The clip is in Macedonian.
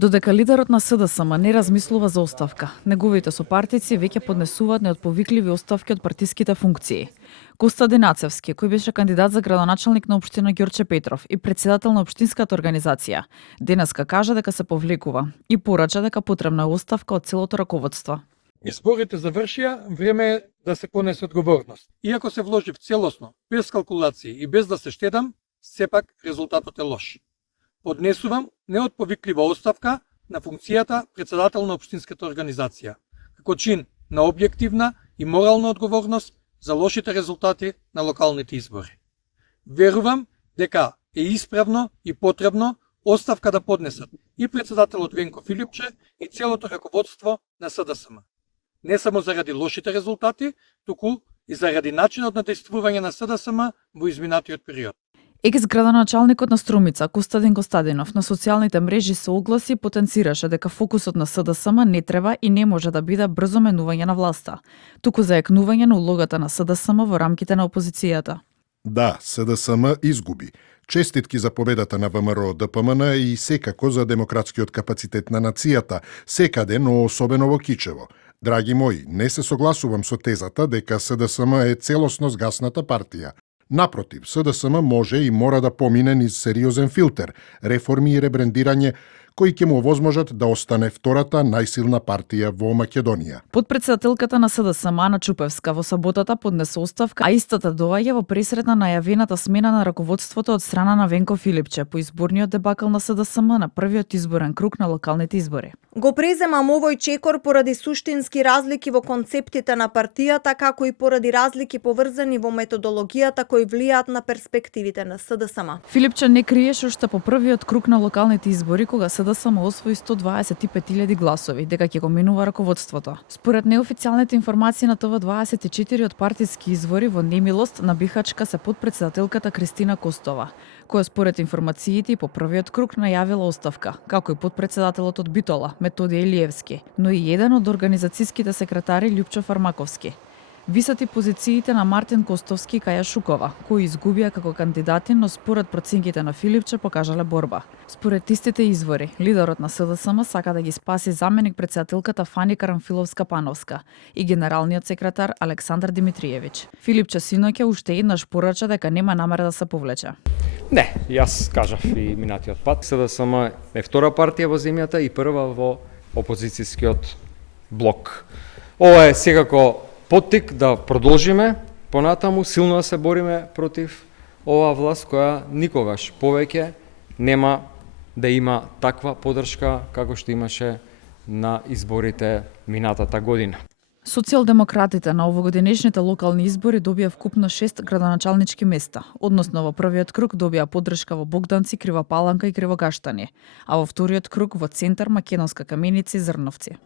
Додека лидерот на СДСМ не размислува за оставка, неговите сопартици веќе поднесуваат неотповикливи оставки од партиските функции. Коста Денацевски, кој беше кандидат за градоначалник на општина Ѓорче Петров и председател на општинската организација, денеска кажа дека се повлекува и порача дека потребна е оставка од целото раководство. Изборите завршија, време е да се понесе одговорност. Иако се вложив целосно, без калкулации и без да се штедам, сепак резултатот е лош. Поднесувам неотповиклива оставка на функцијата председател на општинската организација, како чин на објективна и морална одговорност за лошите резултати на локалните избори. Верувам дека е исправно и потребно оставка да поднесат и председателот Венко Филипче и целото раководство на СДСМ. Не само заради лошите резултати, туку и заради начинот на действување на СДСМ во изминатиот период. Екс-градоначалникот на Струмица, Костадин Костадинов, на социјалните мрежи се огласи и потенцираше дека фокусот на СДСМ не треба и не може да биде брзо менување на власта, туку заекнување на улогата на СДСМ во рамките на опозицијата. Да, СДСМ изгуби. Честитки за победата на ВМРО ДПМН и секако за демократскиот капацитет на нацијата, секаде, но особено во Кичево. Драги мои, не се согласувам со тезата дека СДСМ е целосно згасната партија. Напротив, СДСМ може и мора да помине низ сериозен филтер, реформи и ребрендирање, кои ќе му овозможат да остане втората најсилна партија во Македонија. Подпредседателката на СДСМ Ана Чупевска во саботата поднесе оставка, а истата доаѓа во пресрет на најавената смена на раководството од страна на Венко Филипче по изборниот дебакл на СДСМ на првиот изборен круг на локалните избори. Го преземам овој чекор поради суштински разлики во концептите на партијата, како и поради разлики поврзани во методологијата кои влијаат на перспективите на СДСМ. Филипче не криеше уште по првиот круг на локалните избори, кога СДСМ освои 125.000 гласови, дека ќе го минува раководството. Според неофицијалните информации на ТВ24 од партиски извори во немилост на Бихачка се подпредседателката Кристина Костова, која според информациите по првиот круг најавила оставка, како и подпредседателот од Битола, Методија Илиевски, но и еден од организацијските секретари Љупчо Фармаковски. Висоти позициите на Мартин Костовски и Каја Шукова, кои изгубија како кандидати, но според проценките на Филипче покажале борба. Според истите извори, лидерот на СДСМ сака да ги спаси заменик председателката Фани Карамфиловска-Пановска и генералниот секретар Александар Димитриевич. Филипче синоќа уште еднаш порача дека нема намера да се повлече. Не, јас кажав и минатиот пат. СДСМ е втора партија во земјата и прва во опозицијскиот блок. Ова е секако поттик да продолжиме понатаму силно да се бориме против оваа власт која никогаш повеќе нема да има таква поддршка како што имаше на изборите минатата година. Социјалдемократите на овогодинешните локални избори добија вкупно 6 градоначалнички места, односно во првиот круг добија поддршка во Богданци, Крива Паланка и Кривогаштани, а во вториот круг во Центар, Македонска Каменица и Зрновци.